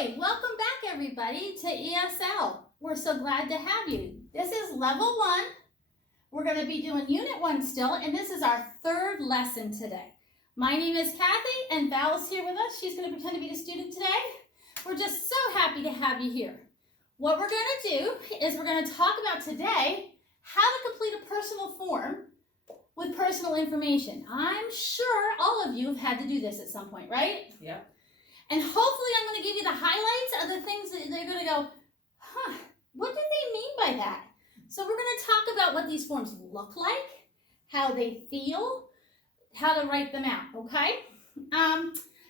Hi, welcome back everybody to ESL. We're so glad to have you. This is level 1. We're going to be doing unit 1 still, and this is our third lesson today. My name is Kathy, and Val is here with us. She's going to pretend to be the student today. We're just so happy to have you here. What we're going to do is we're going to talk about today how to complete a personal form with personal information. I'm sure all of you have had to do this at some point, right? Yep. And hopefully I'm going to give you the highlights of the things that they're going to go, what do they mean by that? So we're going to talk about what these forms look like, how they feel, how to write them out, okay?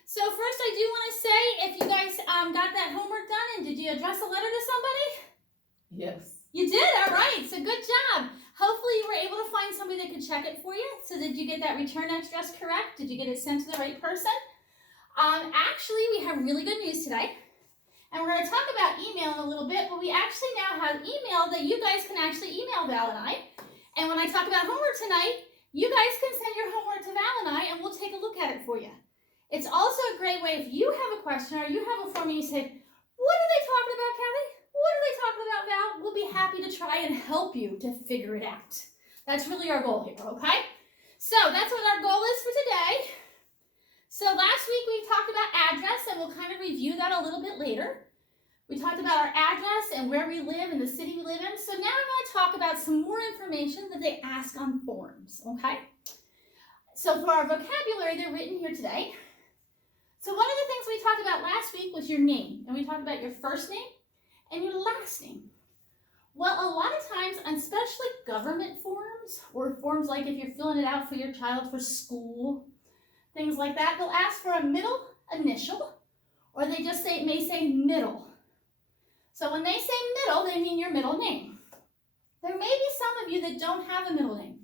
So first I do want to say, if you guys got that homework done, and did you address a letter to somebody? Yes. You did, all right, so good job. Hopefully you were able to find somebody that could check it for you. So did you get that return address correct? Did you get it sent to the right person? Actually, we have really good news today. And we're going to talk about email in a little bit, but we actually now have email that you guys can actually email Val and I. And when I talk about homework tonight, you guys can send your homework to Val and I, and we'll take a look at it for you. It's also a great way if you have a question or you have a form and you say, what are they talking about, Kelly? What are they talking about, Val? We'll be happy to try and help you to figure it out. That's really our goal here, okay? So that's what our goal is for today. So last week we talked about address, and we'll kind of review that a little bit later. We talked about our address and where we live and the city we live in. So now I'm going to talk about some more information that they ask on forms, okay? So for our vocabulary, they're written here today. So one of the things we talked about last week was your name, and we talked about your first name and your last name. Well, a lot of times, especially government forms, or forms like if you're filling it out for your child for school, things like that, they'll ask for a middle initial, or they just may say middle. So when they say middle, they mean your middle name. There may be some of you that don't have a middle name.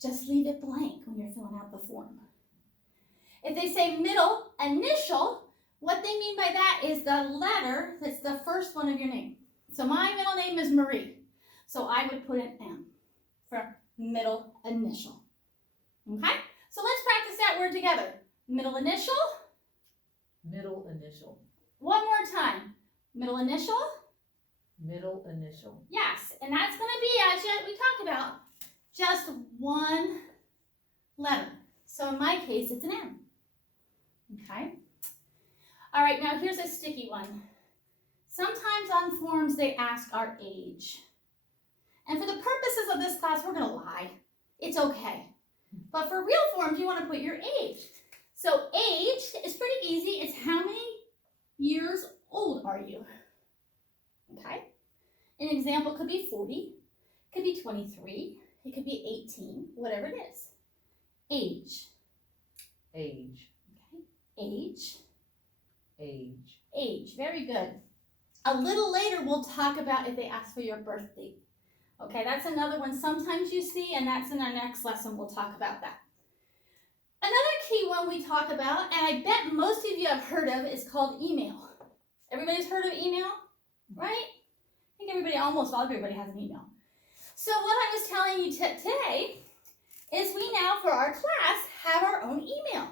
Just leave it blank when you're filling out the form. If they say middle initial, what they mean by that is the letter that's the first one of your name. So my middle name is Marie, so I would put an M for middle initial. Okay? So let's practice that word together. Middle initial. Middle initial. One more time. Middle initial. Middle initial. Yes, and that's going to be, as we talked about, just one letter. So in my case, it's an M. Okay? All right, now here's a sticky one. Sometimes on forms, they ask our age. And for the purposes of this class, we're going to lie. It's okay. But for real forms, you want to put your age. So age is pretty easy. It's how many years old are you? Okay? An example could be 40, could be 23, it could be 18, whatever it is. Age. Age. Okay? Age. Age. Age. Very good. A little later, we'll talk about if they ask for your birth date. Okay, that's another one sometimes you see, and that's in our next lesson. We'll talk about that. Another key one we talk about, and I bet most of you have heard of, is called email. Everybody's heard of email, right? I think almost everybody has an email. So what I was telling you today is we now, for our class, have our own email.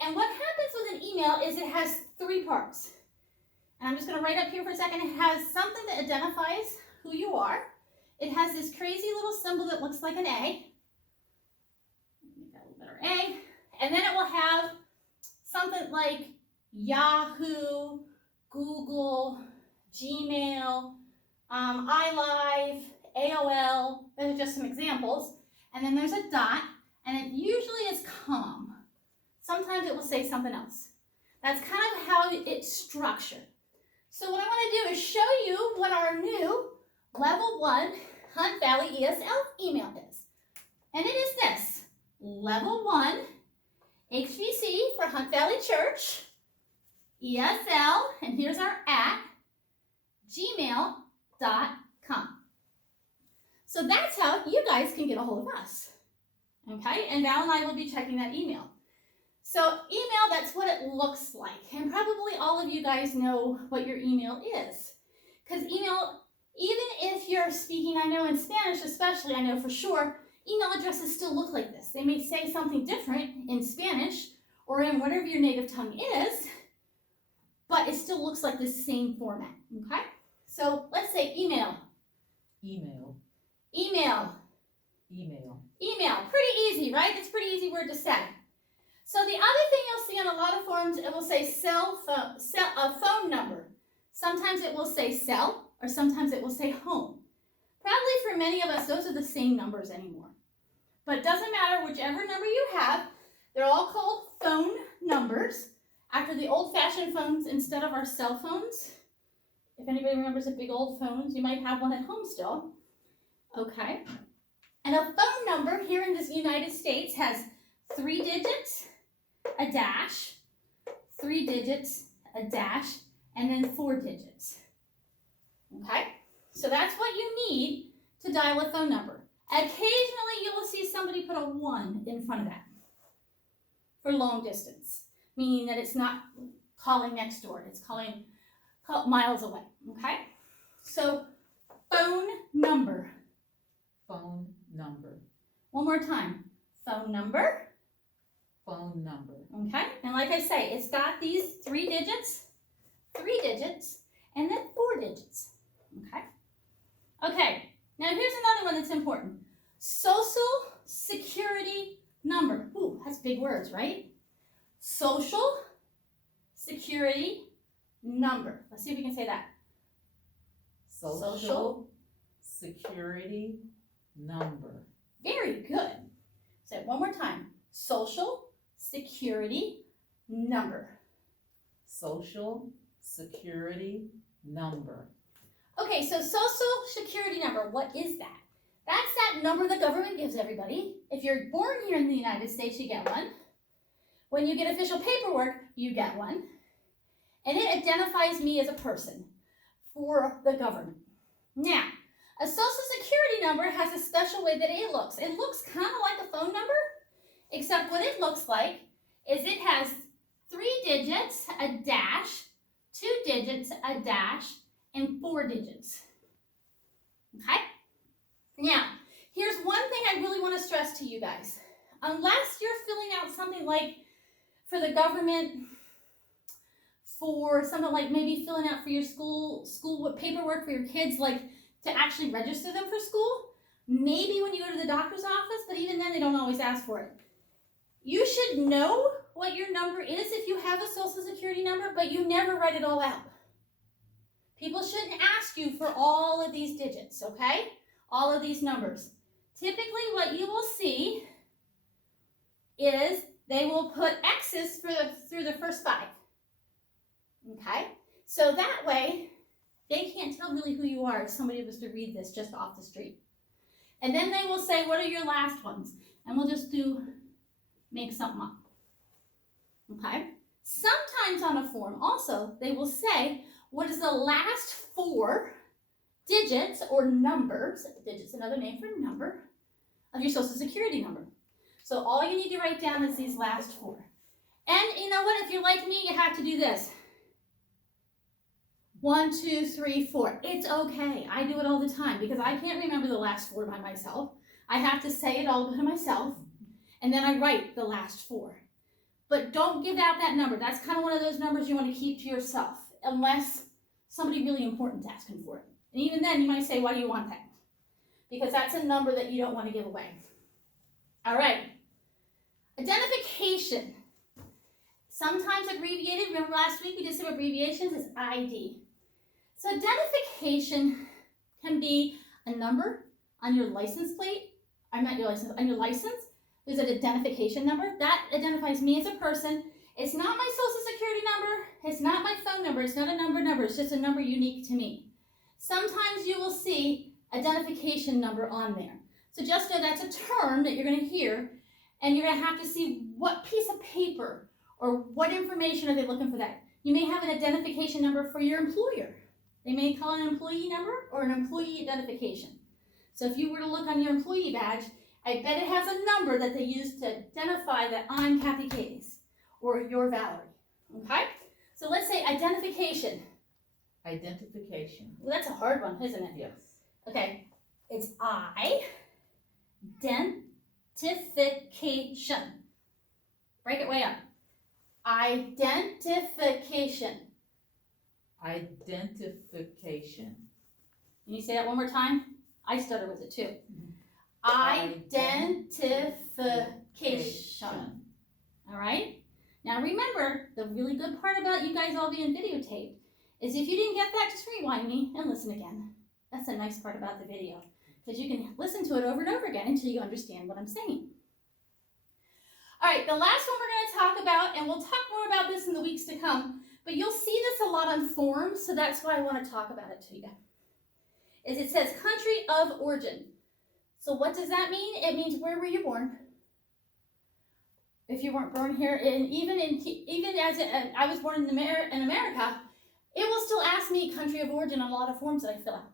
And what happens with an email is it has 3 parts. And I'm just going to write up here for a second. It has something that identifies who you are. It has this crazy little symbol that looks like an A. Make that a little letter A. And then it will have something like Yahoo, Google, Gmail, iLive, AOL. Those are just some examples. And then there's a dot, and it usually is com. Sometimes it will say something else. That's kind of how it's structured. So what I want to do is show you what our new Level 1 Hunt Valley ESL email is. And it is this, Level 1 HVC for Hunt Valley Church, ESL, and here's our @gmail.com. So that's how you guys can get a hold of us. Okay, and Val and I will be checking that email. So email, that's what it looks like. And probably all of you guys know what your email is. Because email, even if you're speaking, I know in Spanish especially, I know for sure, email addresses still look like this. They may say something different in Spanish or in whatever your native tongue is, but it still looks like the same format, okay? So let's say email, email, email, email, email. Pretty easy, right? It's a pretty easy word to say. So the other thing you'll see on a lot of forms, it will say phone number. Sometimes it will say cell, or sometimes it will say home. Probably for many of us, those are the same numbers anymore. But it doesn't matter whichever number you have, they're all called phone numbers after the old-fashioned phones instead of our cell phones. If anybody remembers the big old phones, you might have one at home still. Okay. And a phone number here in the United States has 3 digits, a dash, 3 digits, a dash, and then 4 digits. Okay? So that's what you need to dial a phone number. Occasionally, you will see somebody put a 1 in front of that for long distance, meaning that it's not calling next door, it's calling miles away. Okay? So, phone number. phone number, One more time. Phone number. phone number, Okay? And like I say, it's got these 3 digits, and then 4 digits. Okay? Okay, now here's another one that's important. Social Security number. Ooh, that's big words, right? Social Security number. Let's see if we can say that. social security number, Very good. Say it one more time. Social Security number. social security number, Okay, so Social Security number, what is that? That's that number the government gives everybody. If you're born here in the United States, you get one. When you get official paperwork, you get one. And it identifies me as a person for the government. Now, a Social Security number has a special way that it looks. It looks kind of like a phone number, except what it looks like is it has 3 digits, a dash, 2 digits, a dash, and 4 digits. Okay? Now, here's one thing I really want to stress to you guys. Unless you're filling out something like for the government, for something like maybe filling out for your school paperwork for your kids, like to actually register them for school, maybe when you go to the doctor's office, but even then they don't always ask for it. You should know what your number is if you have a Social Security number, but you never write it all out. People shouldn't ask you for all of these digits, okay? All of these numbers. Typically what you will see is they will put X's through the first 5. Okay? So that way, they can't tell really who you are if somebody was to read this just off the street. And then they will say, what are your last ones? And we'll just make something up. Okay? Sometimes on a form also, they will say, what is the last 4 digits or numbers, digits another name for number, of your Social Security number. So all you need to write down is these last 4. And you know what, if you're like me, you have to do this. 1, 2, 3, 4. It's okay. I do it all the time because I can't remember the last 4 by myself. I have to say it all to myself, and then I write the last 4. But don't give out that number. That's kind of one of those numbers you want to keep to yourself, unless somebody really important is asking for it. And even then, you might say, why do you want that? Because that's a number that you don't want to give away. All right. Identification. Sometimes abbreviated. Remember last week we did some abbreviations? It's ID. So identification can be a number on your license plate. I'm not your license. On your license, there's an identification number. That identifies me as a person. It's not my Social Security number. It's not my phone number. It's not a number. It's just a number unique to me. Sometimes you will see identification number on there. So just know that's a term that you're going to hear, and you're going to have to see what piece of paper or what information are they looking for that. You may have an identification number for your employer. They may call it an employee number or an employee identification. So if you were to look on your employee badge, I bet it has a number that they use to identify that I'm Kathy Case or you're Valerie. Okay? So let's say identification. identification, Well, that's a hard one, isn't it? yes, Okay. It's identification. Break it way up. Identification. Identification. Can you say that one more time? I stutter with it too. Identification. All right? Now remember, the really good part about you guys all being videotaped is if you didn't get that, just rewind me and listen again. That's the nice part about the video, because you can listen to it over and over again until you understand what I'm saying. All right, the last one we're going to talk about, and we'll talk more about this in the weeks to come, but you'll see this a lot on forms, so that's why I want to talk about it to you, is it says country of origin. So what does that mean? It means where were you born? If you weren't born here, and even as I was born in America, it will still ask me country of origin on a lot of forms that I fill out.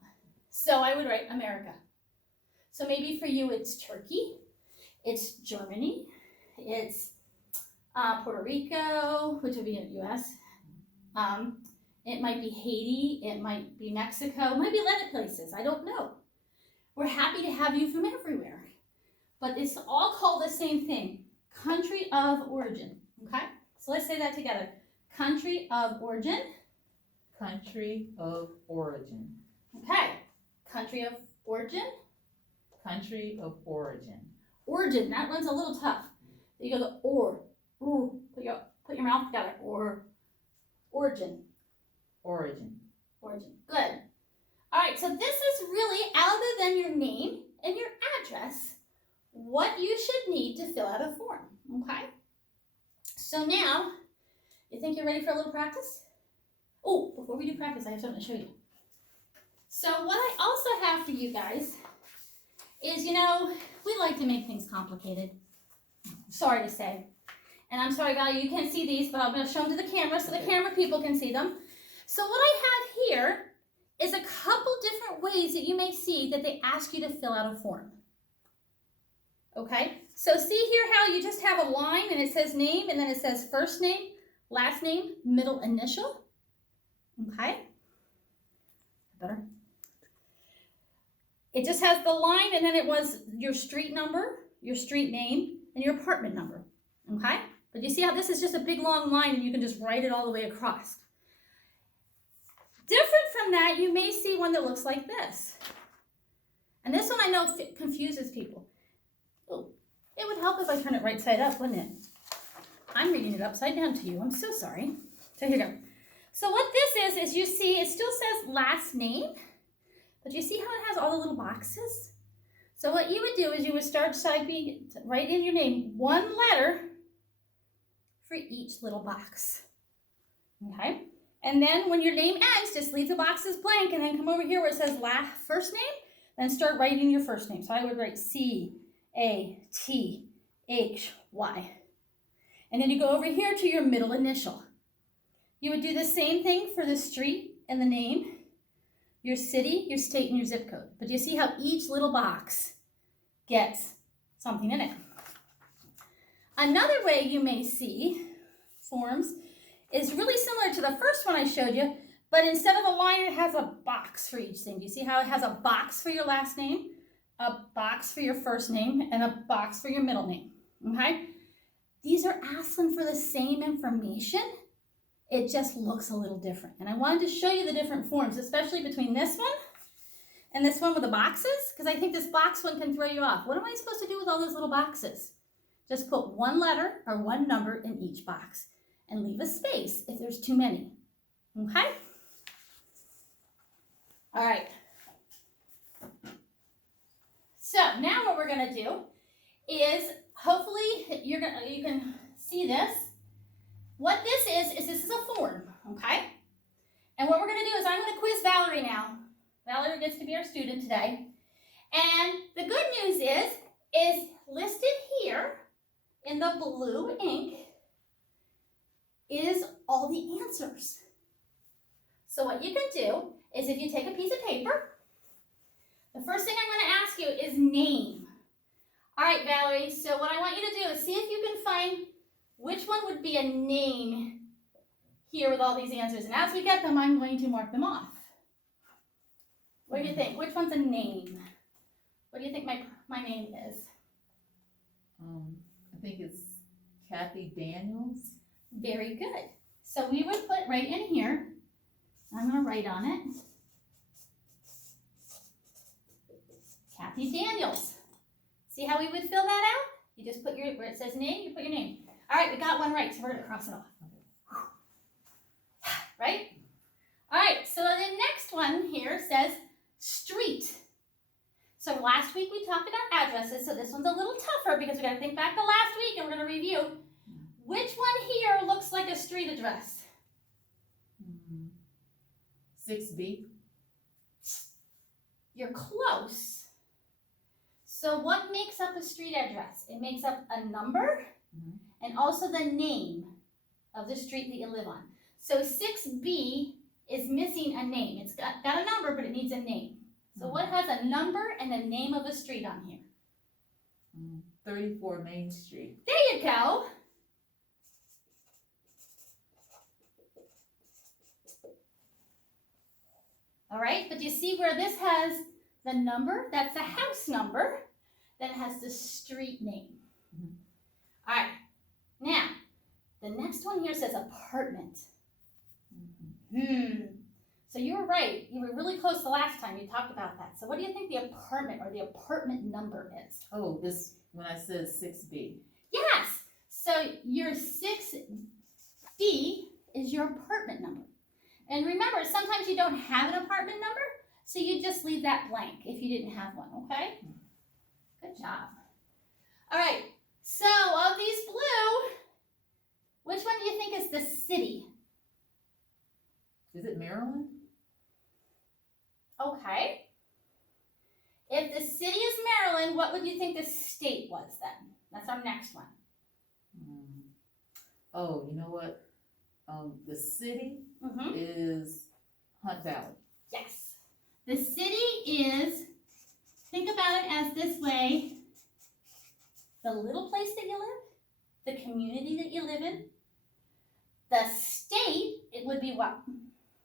So I would write America. So maybe for you it's Turkey, it's Germany, it's Puerto Rico, which would be in the U.S. It might be Haiti, it might be Mexico, it might be a lot of places, I don't know. We're happy to have you from everywhere. But it's all called the same thing, country of origin, okay? So let's say that together. Country of origin. Country of origin. Okay. Country of origin. Country of origin. Origin, that one's a little tough. You go the or, ooh, put your mouth together, or, origin. Origin. Origin, good. All right, so this is really, other than your name and your address, what you should need to fill out a form, okay? So now, you think you're ready for a little practice? Oh, before we do practice, I have something to show you. So what I also have for you guys is, we like to make things complicated. Sorry to say. And I'm sorry, Val, you can't see these, but I'm going to show them to the camera so the camera people can see them. So what I have here is a couple different ways that you may see that they ask you to fill out a form. Okay, so see here how you just have a line and it says name and then it says first name, last name, middle initial. Okay, better. It just has the line and then it was your street number, your street name, and your apartment number. Okay, but you see how this is just a big long line and you can just write it all the way across. Different from that, you may see one that looks like this. And this one I know confuses people. Oh, it would help if I turn it right side up, wouldn't it? I'm reading it upside down to you. I'm so sorry. So here we go. So what this is you see it still says last name, but you see how it has all the little boxes? So what you would do is you would start typing, write in your name, one letter for each little box. Okay? And then when your name ends, just leave the boxes blank and then come over here where it says first name, then start writing your first name. So I would write C-A-T-H-Y. And then you go over here to your middle initial. You would do the same thing for the street and the name, your city, your state, and your zip code. But you see how each little box gets something in it. Another way you may see forms is really similar to the first one I showed you, but instead of a line, it has a box for each thing. Do you see how it has a box for your last name, a box for your first name, and a box for your middle name, okay? These are asking for the same information. It just looks a little different. And I wanted to show you the different forms, especially between this one and this one with the boxes, because I think this box one can throw you off. What am I supposed to do with all those little boxes? Just put one letter or one number in each box and leave a space if there's too many, okay? All right. So now what we're gonna do is, hopefully you can see this. What this is this is a form, okay? And what we're gonna do is I'm gonna quiz Valerie now. Valerie gets to be our student today. And the good news is listed here in the blue ink is all the answers. So what you can do is if you take a piece of paper, the first thing I'm going to ask you is name. All right, Valerie, so what I want you to do is see if you can find which one would be a name here with all these answers. And as we get them, I'm going to mark them off. What do you think? Which one's a name? What do you think my name is? I think it's Kathy Daniels. Very good. So we would put right in here, I'm write on it. Kathy Daniels. See how we would fill that out? You just put your, where it says name, you put your name. All right, we got one right, so we're gonna cross it off. Right? All right, so the next one here says street. So last week we talked about addresses, so this one's a little tougher because we gotta think back to last week and we're gonna review. Which one here looks like a street address? 6B. You're close. So what makes up a street address? It makes up a number and also the name of the street that you live on. So 6B is missing a name. It's got a number, but it needs a name. So what has a number and a name of a street on here? 34 Main Street. There you go. All right, but you see where this has the number? That's the house number. Then it has the street name. All right, now, the next one here says apartment. So you were right. You were really close the last time you talked about that. So what do you think the apartment or the apartment number is? Oh, this, when I said 6B. Yes. So your 6B is your apartment number. And remember, sometimes you don't have an apartment number, so you just leave that blank if you didn't have one, okay? Good job. All right, so of these blue, which one do you think is the city? Is it Maryland? Okay. If the city is Maryland, what would you think the state was then? That's our next one. Oh, you know what? The city is Hunt Valley. Yes. The city is, think about it as this way, the little place that you live, the community that you live in. The state, it would be what?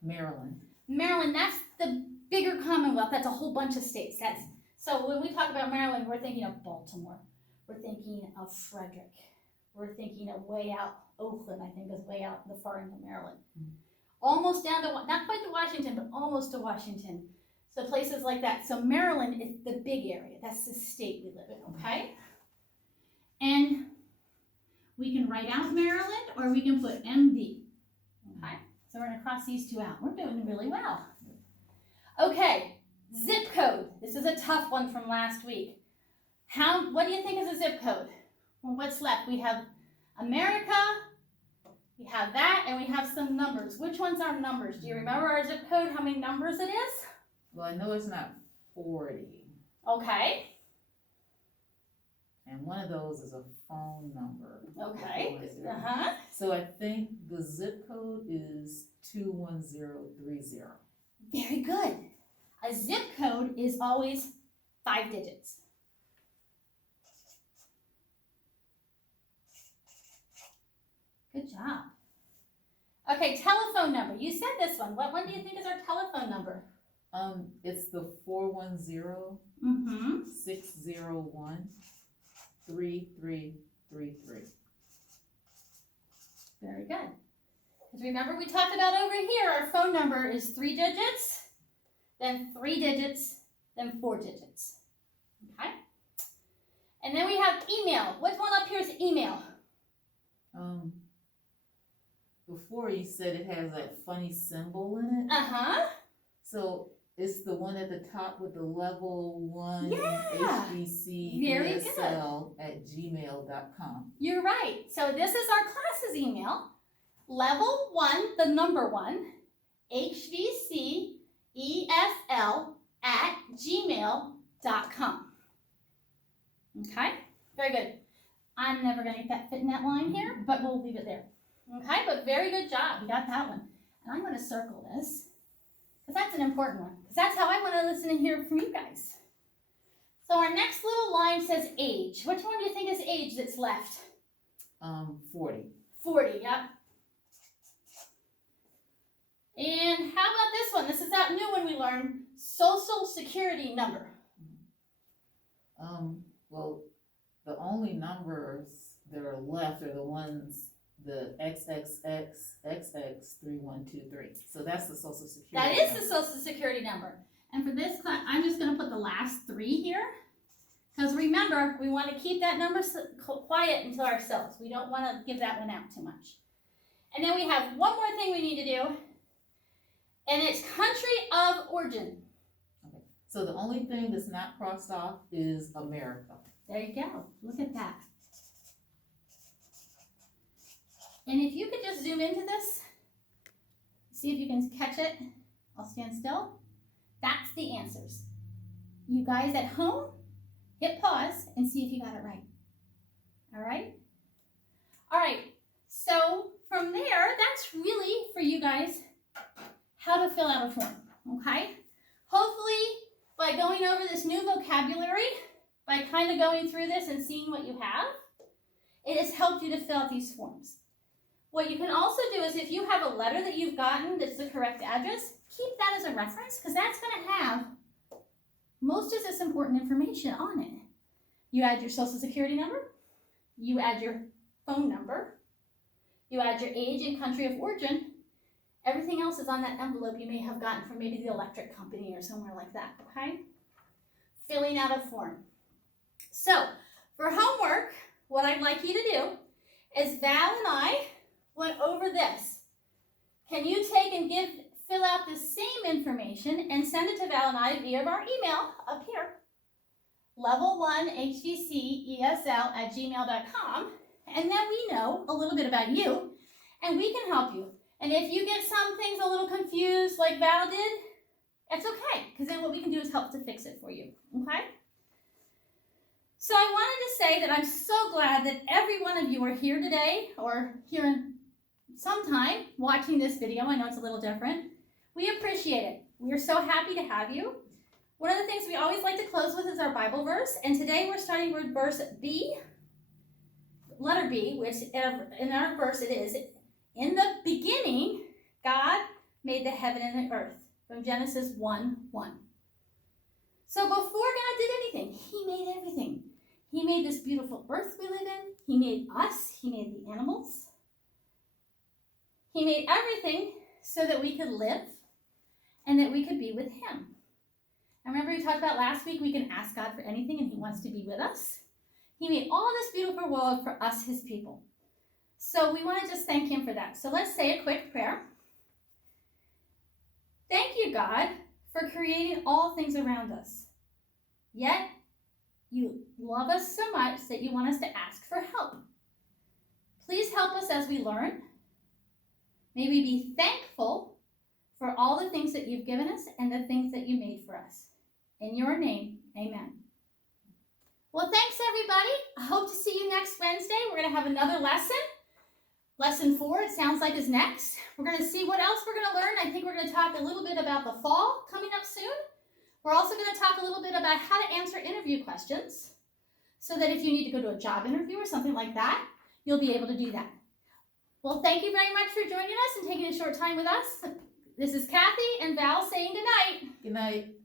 Maryland. Maryland, that's the bigger Commonwealth. That's a whole bunch of states. So when we talk about Maryland, we're thinking of Baltimore. We're thinking of Frederick. We're thinking of way out, Oakland, I think is way out in the far end of Maryland. Almost down to, not quite to Washington, but almost to Washington. So places like that. So Maryland is the big area. That's the state we live in, okay? And we can write out Maryland or we can put MD, okay? So we're gonna cross these two out. We're doing really well. Okay, zip code. This is a tough one from last week. What do you think is a zip code? Well, what's left? We have America, we have that, and we have some numbers. Which ones are numbers? Do you remember our zip code, how many numbers it is? Well, I know it's not 40. Okay. And one of those is a phone number. Okay. 410. So I think the zip code is 21030. Very good. A zip code is always 5 digits. Good job. Okay, telephone number. You said this one. What one do you think is our telephone number? It's the 410 601 3333. Very good. Because remember we talked about over here, our phone number is 3 digits, then 3 digits, then 4 digits. Okay? And then we have email. Which one up here is email? Before you said it has that funny symbol in it. So it's the one at the top with the level 1 HBCUSL at gmail.com. You're right. So this is our class's email. Level 1, the number 1, HVCESL at gmail.com. Okay? Very good. I'm never going to get that fit in that line here, but we'll leave it there. Okay? But very good job. You got that one. And I'm going to circle this because that's an important one. Because that's how I want to listen and hear from you guys. So our next little line says age. Which one do you think is age that's left? 40. 40, yep. And how about this one? This is that new one we learned. Social Security number. Well, the only numbers that are left are the ones the XXXXX3123. So that's the social security. That is the social security number. And for this class, I'm just gonna put the last 3 here. Because remember, we want to keep that number quiet until ourselves. We don't want to give that one out too much. And then we have one more thing we need to do, and it's country of origin. Okay. So the only thing that's not crossed off is America. There you go. Look at that. And if you could just zoom into this, see if you can catch it. I'll stand still. That's the answers. You guys at home, hit pause and see if you got it right. All right? All right. So from there, that's really for you guys how to fill out a form, okay? Hopefully, by going over this new vocabulary, by kind of going through this and seeing what you have, it has helped you to fill out these forms. What you can also do is if you have a letter that you've gotten that's the correct address, keep that as a reference because that's going to have most of this important information on it. You add your social security number, you add your phone number, you add your age and country of origin. Everything else is on that envelope you may have gotten from maybe the electric company or somewhere like that, okay? Filling out a form. So, for homework, what I'd like you to do is Val and I went over this. Can you take and fill out the same information and send it to Val and I via our email up here, level1hvcesl@gmail.com, and then we know a little bit about you and we can help you. And if you get some things a little confused like Val did, it's okay, because then what we can do is help to fix it for you, okay? So I wanted to say that I'm so glad that every one of you are here today or here in sometime watching this video. I know it's a little different. We appreciate it. We are so happy to have you. One of the things we always like to close with is our Bible verse, and today we're starting with verse B, letter B, which in our verse it is, in the beginning, God made the heaven and the earth, from Genesis 1:1. So before God did anything, He made everything. He made this beautiful earth we live in. He made us. He made the animals. He made everything so that we could live and that we could be with Him. And remember we talked about last week, we can ask God for anything and He wants to be with us. He made all this beautiful world for us, His people. So we want to just thank Him for that. So let's say a quick prayer. Thank you, God, for creating all things around us. Yet, you love us so much that you want us to ask for help. Please help us as we learn. May we be thankful for all the things that you've given us and the things that you made for us. In your name, amen. Well, thanks, everybody. I hope to see you next Wednesday. We're going to have another lesson. Lesson 4, it sounds like, is next. We're going to see what else we're going to learn. I think we're going to talk a little bit about the fall coming up soon. We're also going to talk a little bit about how to answer interview questions so that if you need to go to a job interview or something like that, you'll be able to do that. Well, thank you very much for joining us and taking a short time with us. This is Kathy and Val saying good night. Good night.